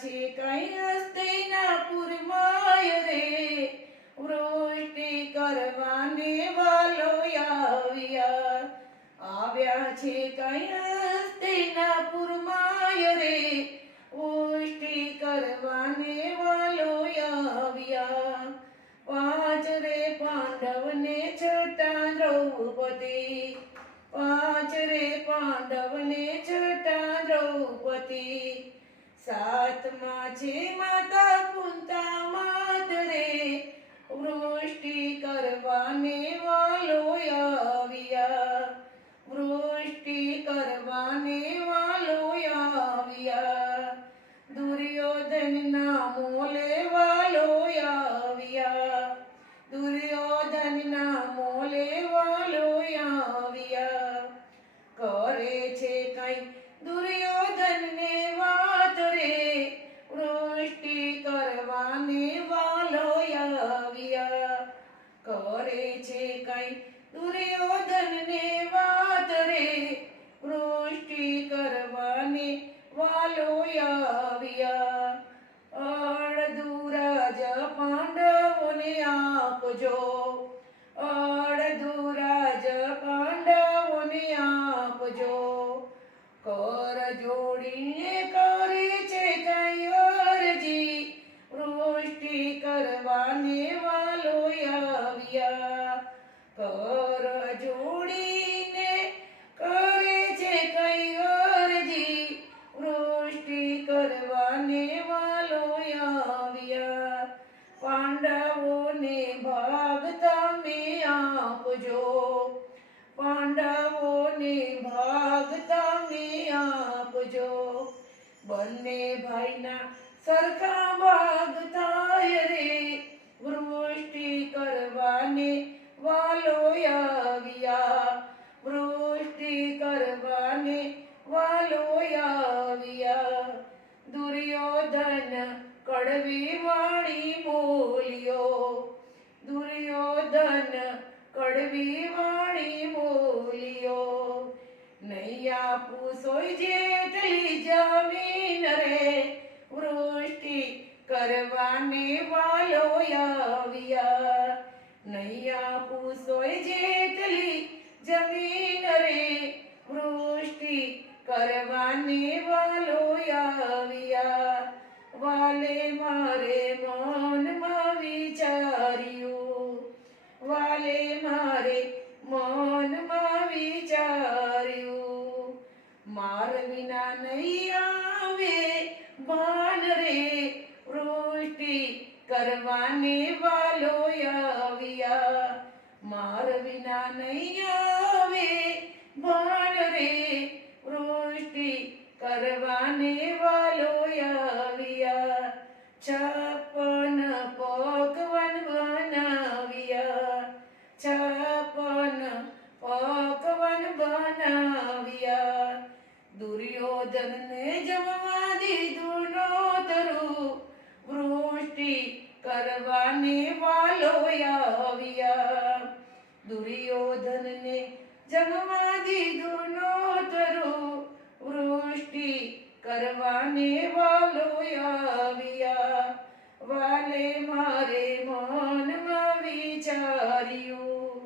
છે કઈ હસ્તિનાપુરમાય રે, વૃષ્ટિ કરવાને વાલો આવ્યા છે કઈ હસ્તિનાપુરમાય રે, વૃષ્ટિ કરવાને વાલો આવ્યા. પાંચ રે પાંડવને છઠ્ઠા દ્રૌપદી, પાંચ રે પાંડવને છઠ્ઠા દ્રૌપદી, સાતમા છે માતા કુંતા માત રે, વૃષ્ટિ કરવાને વાલો આવ્યા, વૃષ્ટિ કરવાને વાલો આવ્યા. દુર્યોધનના મોલે વાલો આવ્યા, દુર્યોધનના મોલે વાલો આવ્યા. કરે છે કઈ દુર્યોધનને વાત રે, વૃષ્ટિ કરવાને વાલો આવ્યા. કરે છે કઈ દુર્યોધનને વાત રે, વૃષ્ટિ કરવાને વાલો આવ્યા. અડધું રાજ પાંડવોને આપજો, અડધું રાજ પાંડવોને આપજો. કર જોડીને કરે છે કઈ અરજી, વૃષ્ટિ કરવાને વાલો આવ્યા. કર જોડીને કરે છે કઈ અરજી, વૃષ્ટિ કરવાને વાલો આવ્યા. પાંડવોને ભાગ તમે આપજો, પાંડવોને ભાગ તમે આપજો. બંને ભાઈના સરખા ભાગ થાય રે, વૃષ્ટિ કરવાને વાલો આવ્યા, વૃષ્ટિ કરવાને વાલો આવ્યા. દુર્યોધન કડવી વાણી બોલ્યો, દુર્યોધન કડવી વાણી બોલ્યો. નહીં આપું સોય જેટલી જમીન રે, વૃષ્ટિ કરવાને વાલો આવ્યા. નહીં આપું સોય જેટલી જમીન રે, વૃષ્ટિ કરવાને વાલો આવ્યા. વાલે મારે મનમાં વિચાર્યું, વાલે મારે મનમાં વિચાર્યું. માર વિના નહીં આવે ભાન રે, વૃષ્ટિ કરવાને વાલો આવ્યા. માર વિના નહીં આવે ભાન રે, વૃષ્ટિ કરવાને વાલો આવ્યા. 56 પકવાન બનાવ્યા, 56 પકવાન બનાવ્યા. દુર્યોધનને જમવા દીધું નોતરું, વૃષ્ટિ કરવાને વાલો આવ્યા. દુર્યોધનને જમવા દીધું નોતરું, વૃષ્ટિ કરવાને વાલો આવ્યા. વાલે મારે મનમાં વિચાર્યું,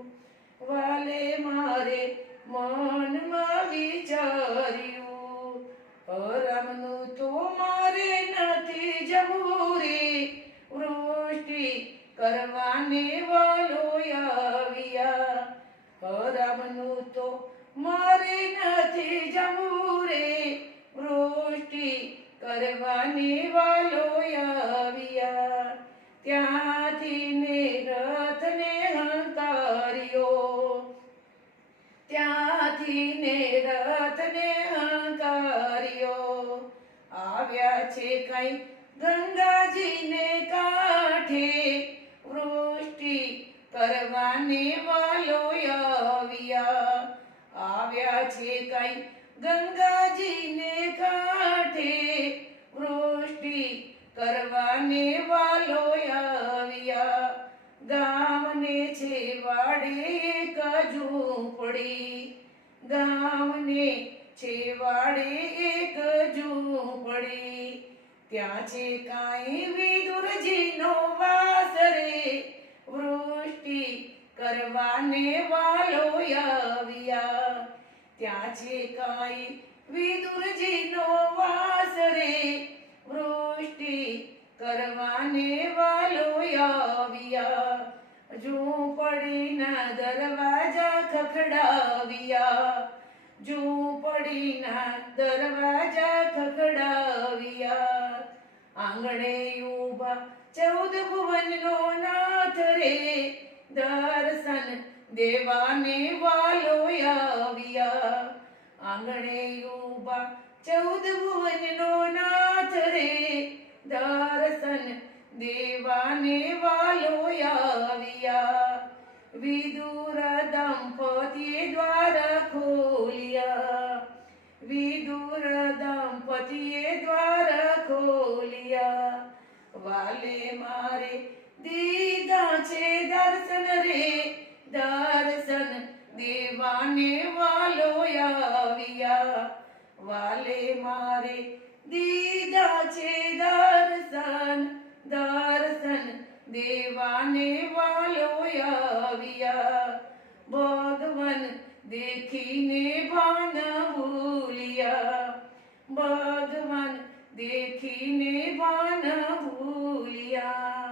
વાલે મારે મનમાં વિચાર્યું. રામનું તો મારે નથી જમવું રે, વૃષ્ટિ કરવાને વાલો આવ્યા. રામનું તો મારે નથી જમવું રે, વૃષ્ટિ કરવાને વાલો આવ્યા. ત્યાંથી ને રથને હંકાર્યો, ત્યાંથી ને રથને હંકાર્યો. આવ્યા છે કઈ ગંગાજીને કાંઠે, વૃષ્ટિ કરવાને વાલો આવ્યા. આવ્યા છે કઈ ગંગાજીને કાંઠે, વૃષ્ટિ કરવાને વાલો આવ્યા. ગામને છેવાડે એક ઝૂંપડી, ગામને છેવાડે એક ઝૂંપડી, ત્યાં છે કાંઈ વિદુરજીનો વાસ રે, વૃષ્ટિ કરવાને વાલો આવ્યા. ત્યાં છે કાંઈ વિદુરજીનો વાસ રે, વૃષ્ટિ કરવાને વાલો આવ્યા. ઝૂંપડીના દરવાજા ખખડાવ્યા, ઝૂંપડીના દરવાજા ખખડાવ્યા. આંગણે ઊભા 14 ભુવનનો નાથ રે, દર્શન દેવાને વાલો આવ્યા. આંગણે ઊભા 14 ભુવનનો નાથ રે, દર્શન દેવાને વાલો આવ્યા. વિદુર દંપતીએ દ્વાર ખોલ્યા, વિદુર દંપતીએ દ્વાર ખોલ્યા. વાલે મારે દીધા છે દર્શન રે, દર્શન દેવાને વાલો આવ્યા. વાલે મારે દીધા છે દર્શન, દર્શન દેવાને વાલો આવ્યા. ભગવાન દેખીને ભાન ભૂલ્યા, ભગવાન દેખીને ભાન ભૂલ્યા.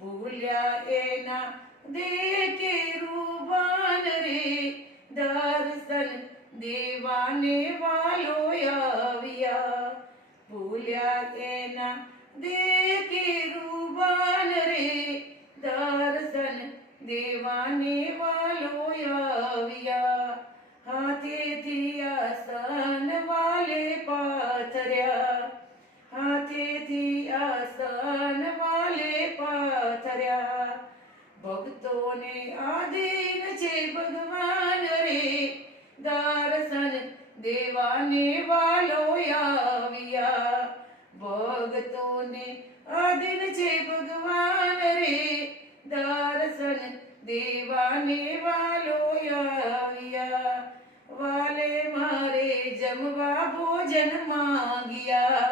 ભૂલ્યા એના દેખે રૂબાન રે, દર્શન દેવાને વાલો આવ્યા. ભૂલ્યા એના દેખે રૂબાન રે, દર્શન દેવાને વાલો આવ્યા. હાથેથી આસન વાલે પાથર્યા, હાથેથી આસન વાલે પાથર્યા. ભક્તોને આધીન છે ભગવાન રે, દર્શન દેવાને વાલો આવ્યા. ભક્તોને આધીન છે ભગવાન રે, દર્શન દેવાને વાલો આવ્યા. વાલે મારે જમવા ભોજન માંગ્યા,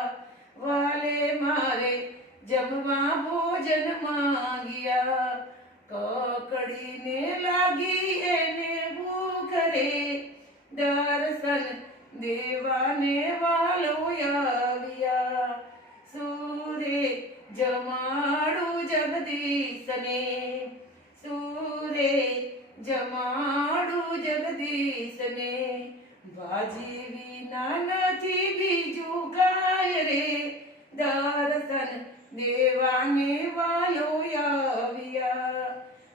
વાલે મારે જમવા ભોજન માંગ્યા. કકડીને લાગી એને ભૂખ રે, દર્શન દેવાને વાલો આવ્યા. સૂરે જમાડું જગદીશને, સૂરે જમાડું જગદીશને. ભાજી વિના નથી બીજું કાંઈ રે, દર્શન દેવાને વાલો આવ્યા.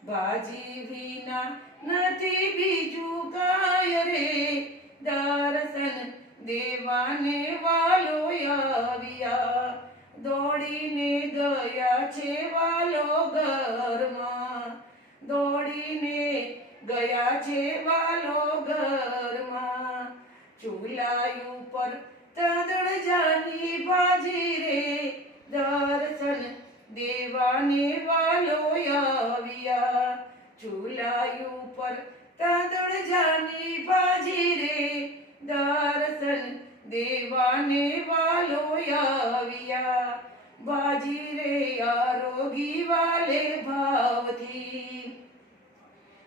ભાજી વિના નથી બીજું કાંઈ રે, દર્શન દેવાને વાલો આવ્યા. દોડીને ગયા છે વાલો ઘરમાં, દોડીને ગયા છે વાલો ઘરમાં. ચૂલા ઉપર તદળજાની ભાજી રે, દર્શન દેવાને વાલો આવ્યા. ચૂલા ઉપર તદળજાની ભાજી રે, દર્શન દેવાને વાલો આવ્યા. ભાજી રે આરોગી વાલે ભાવથી,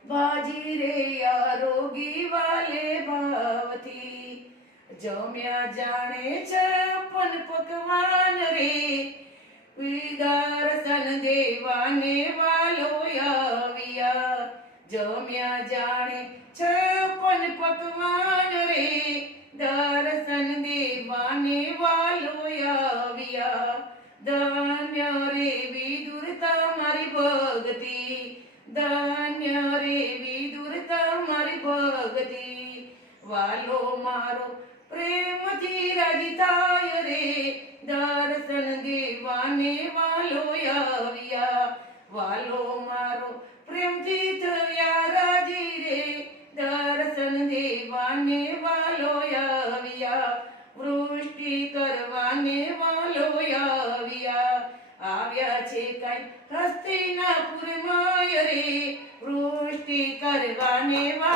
ભાજી રે આરોગી વાલે ભાવથી. જમ્યા જાણે 56 પકવાન રે, દર્શન દેવાને વાલો આવ્યા. જમ્યા જાણે 56 પકવાન રે, દર્શન દેવાને વાલો આવ્યા. ધન્ય રે વિદુર તમારી ભક્તિ, ધન્ય રે વિદુર તમારી ભક્તિ. વાલો મારો પ્રેમથી રાજી થાય રે, દર્શન દેવાને વાલો આવ્યા. વાલો મારો પ્રેમથી થયા રાજી રે, દર્શન દેવાને વાલો આવ્યા. વૃષ્ટિ કરવાને વાલો આવ્યા. આવ્યા છે કાંઈ હસ્તિનાપુર માય રે, વૃષ્ટિ કરવાને વાલો